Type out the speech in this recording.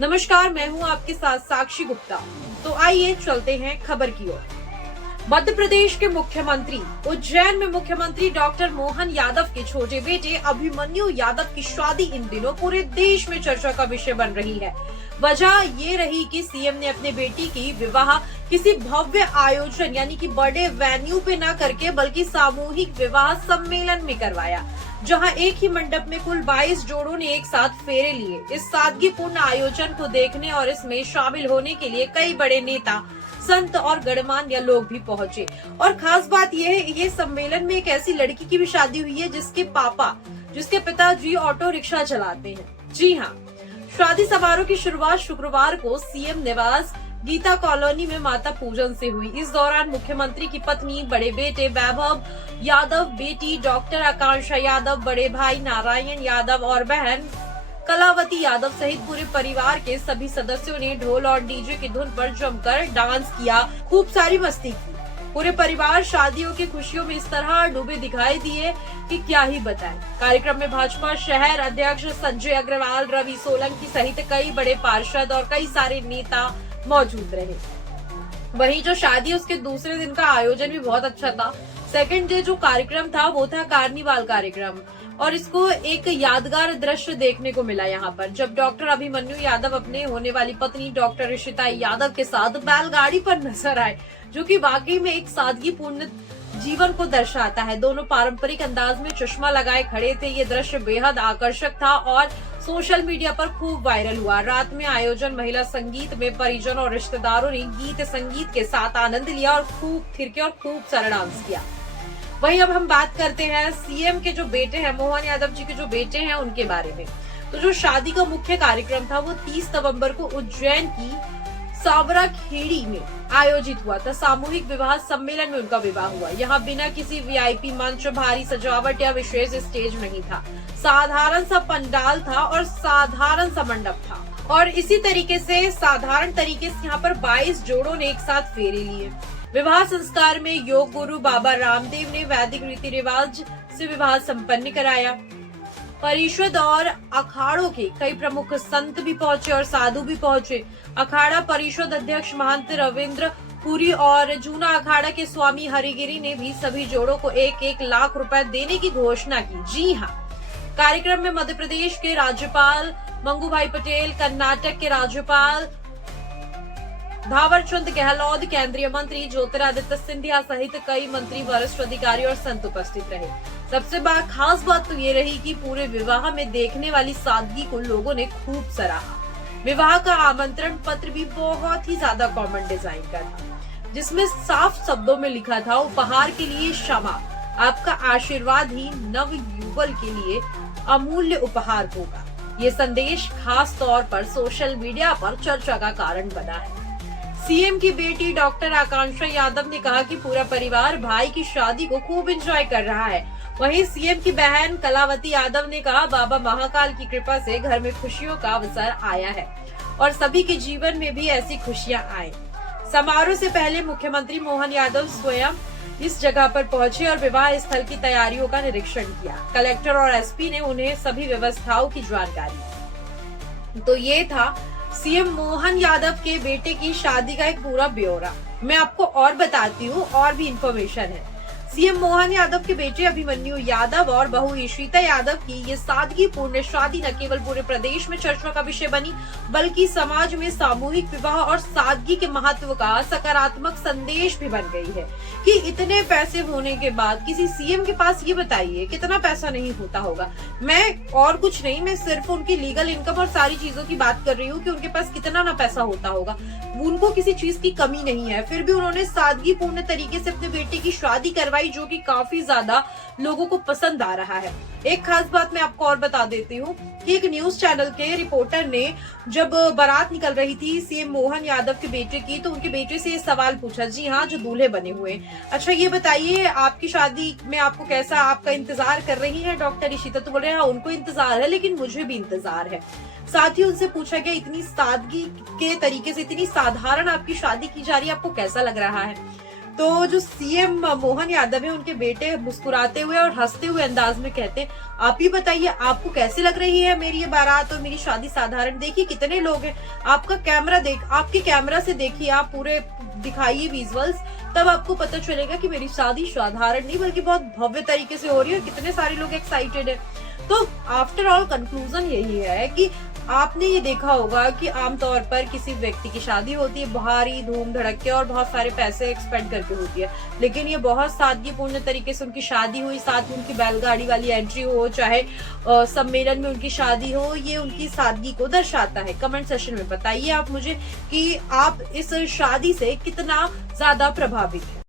नमस्कार, मैं हूं आपके साथ साक्षी गुप्ता। तो आइए चलते हैं खबर की ओर। मध्य प्रदेश के मुख्यमंत्री उज्जैन में मुख्यमंत्री डॉक्टर मोहन यादव के छोटे बेटे अभिमन्यु यादव की शादी इन दिनों पूरे देश में चर्चा का विषय बन रही है। वजह ये रही कि सीएम ने अपने बेटी की विवाह किसी भव्य आयोजन यानी कि बड़े वेन्यू पे न करके बल्कि सामूहिक विवाह सम्मेलन में करवाया, जहां एक ही मंडप में कुल 22 जोड़ों ने एक साथ फेरे लिए। इस सादगीपूर्ण आयोजन को देखने और इसमें शामिल होने के लिए कई बड़े नेता, संत और गणमान्य लोग भी पहुंचे। और खास बात यह है, ये सम्मेलन में एक ऐसी लड़की की भी शादी हुई है जिसके पिताजी ऑटो रिक्शा चलाते हैं। जी हाँ, शादी समारोह की शुरुआत शुक्रवार को सीएम निवास गीता कॉलोनी में माता पूजन से हुई। इस दौरान मुख्यमंत्री की पत्नी, बड़े बेटे वैभव यादव, बेटी डॉक्टर आकांक्षा यादव, बड़े भाई नारायण यादव और बहन कलावती यादव सहित पूरे परिवार के सभी सदस्यों ने ढोल और डीजे की धुन पर जमकर डांस किया, खूब सारी मस्ती की। पूरे परिवार शादियों की खुशियों में इस तरह डूबे दिखाई दिए कि क्या ही बताएं। कार्यक्रम में भाजपा शहर अध्यक्ष संजय अग्रवाल, रवि सोलंकी सहित कई बड़े पार्षद और कई सारे नेता मौजूद रहे। वहीं जो शादी उसके दूसरे दिन का आयोजन भी बहुत अच्छा था। सेकंड डे जो कार्यक्रम था वो था कार्निवाल कार्यक्रम, और इसको एक यादगार दृश्य देखने को मिला यहाँ पर, जब डॉक्टर अभिमन्यु यादव अपने होने वाली पत्नी डॉक्टर ऋषिता यादव के साथ बैलगाड़ी पर नजर आए, जो कि वाकई में एक सादगीपूर्ण जीवन को दर्शाता है। दोनों पारंपरिक अंदाज में चश्मा लगाए खड़े थे। ये दृश्य बेहद आकर्षक था और सोशल मीडिया पर खूब वायरल हुआ। रात में आयोजन महिला संगीत में परिजन और रिश्तेदारों ने गीत संगीत के साथ आनंद लिया और खूब थिरके और खूब सारा डांस किया। वहीं अब हम बात करते हैं सीएम के जो बेटे हैं, मोहन यादव जी के जो बेटे हैं, उनके बारे में। तो जो शादी का मुख्य कार्यक्रम था वो 30 नवंबर को उज्जैन की सावरा खेड़ी में आयोजित हुआ था। सामूहिक विवाह सम्मेलन में उनका विवाह हुआ। यहाँ बिना किसी वीआईपी मंच, भारी सजावट या विशेष स्टेज नहीं था। साधारण सा पंडाल था और साधारण सा मंडप था, और इसी तरीके से साधारण तरीके से यहाँ पर 22 जोड़ों ने एक साथ फेरे लिए। विवाह संस्कार में योग गुरु बाबा रामदेव ने वैदिक रीति रिवाज से विवाह संपन्न कराया। परिषद और अखाड़ों के कई प्रमुख संत भी पहुंचे और साधु भी पहुंचे। अखाड़ा परिषद अध्यक्ष महंत रविंद्र पुरी और जूना अखाड़ा के स्वामी हरिगिरी ने भी सभी जोड़ों को 1-1 लाख रुपए देने की घोषणा की। जी हाँ, कार्यक्रम में मध्य प्रदेश के राज्यपाल मंगूभाई पटेल, कर्नाटक के राज्यपाल थावरचंद गहलोत, केंद्रीय मंत्री ज्योतिरादित्य सिंधिया सहित कई मंत्री, वरिष्ठ अधिकारी और संत उपस्थित रहे। सबसे खास बात तो ये रही कि पूरे विवाह में देखने वाली सादगी को लोगों ने खूब सराहा। विवाह का आमंत्रण पत्र भी बहुत ही ज्यादा कॉमन डिजाइन का था, जिसमें साफ शब्दों में लिखा था, उपहार के लिए क्षमा, आपका आशीर्वाद ही नव युगल के लिए अमूल्य उपहार होगा। ये संदेश खास तौर पर सोशल मीडिया पर चर्चा का कारण बना है। सीएम की बेटी डॉक्टर आकांक्षा यादव ने कहा कि पूरा परिवार भाई की शादी को खूब एंजॉय कर रहा है। वहीं सीएम की बहन कलावती यादव ने कहा, बाबा महाकाल की कृपा से घर में खुशियों का अवसर आया है और सभी के जीवन में भी ऐसी खुशियां आए। समारोह से पहले मुख्यमंत्री मोहन यादव स्वयं इस जगह पर पहुंचे और विवाह स्थल की तैयारियों का निरीक्षण किया। कलेक्टर और एसपी ने उन्हें सभी व्यवस्थाओं की जानकारी दी। तो ये था सीएम मोहन यादव के बेटे की शादी का एक पूरा ब्यौरा। मैं आपको और बताती हूँ, और भी इंफॉर्मेशन है। सीएम मोहन यादव के बेटे अभिमन्यु यादव और बहू ऋषिता यादव की ये सादगीपूर्ण शादी न केवल पूरे प्रदेश में चर्चा का विषय बनी, बल्कि समाज में सामूहिक विवाह और सादगी के महत्व का सकारात्मक संदेश भी बन गई है। कि इतने पैसे होने के बाद किसी सीएम के पास, ये बताइए कितना पैसा नहीं होता होगा। मैं और कुछ नहीं, मैं सिर्फ उनकी लीगल इनकम और सारी चीजों की बात कर रही हूँ कि उनके पास कितना ना पैसा होता होगा। उनको किसी चीज की कमी नहीं है, फिर भी उन्होंने सादगीपूर्ण तरीके से अपने बेटे की शादी करवाई, जो कि काफी ज्यादा लोगों को पसंद आ रहा है। एक खास बात मैं आपको और बता देती हूँ कि एक न्यूज चैनल के रिपोर्टर ने जब बारात निकल रही थी सीएम मोहन यादव के बेटे की, तो उनके बेटे से ये सवाल पूछा, जी हाँ, जो दूल्हे बने हुए, अच्छा ये बताइए आपकी शादी में आपको कैसा, आपका इंतजार कर रही है डॉक्टर ऋषिता? तो बोल रहे हैं, हाँ उनको इंतजार है, लेकिन मुझे भी इंतजार है। साथ ही उनसे पूछा गया, इतनी सादगी के तरीके से, इतनी साधारण आपकी शादी की जा रही है, आपको कैसा लग रहा है? तो जो सीएम मोहन यादव है, उनके बेटे मुस्कुराते हुए और हंसते हुए अंदाज में कहते हैं, आप ही बताइए आपको कैसी लग रही है मेरी ये बारात और मेरी शादी साधारण। देखिए कितने लोग हैं, आपके कैमरा से देखिए, आप पूरे दिखाइए विजुअल्स, तब आपको पता चलेगा कि मेरी शादी साधारण नहीं बल्कि बहुत भव्य तरीके से हो रही है। कितने सारे लोग एक्साइटेड है। तो आफ्टर ऑल कंक्लूजन यही है कि आपने ये देखा होगा कि आमतौर पर किसी व्यक्ति की शादी होती है, भारी धूम धड़के और बहुत सारे पैसे एक्सपेंड करके होती है, लेकिन ये बहुत सादगीपूर्ण तरीके से उनकी शादी हुई, साथ में उनकी बैलगाड़ी वाली एंट्री हो, चाहे सम्मेलन में उनकी शादी हो, ये उनकी सादगी को दर्शाता है। कमेंट सेक्शन में बताइए आप मुझे कि आप इस शादी से कितना ज्यादा प्रभावित हैं।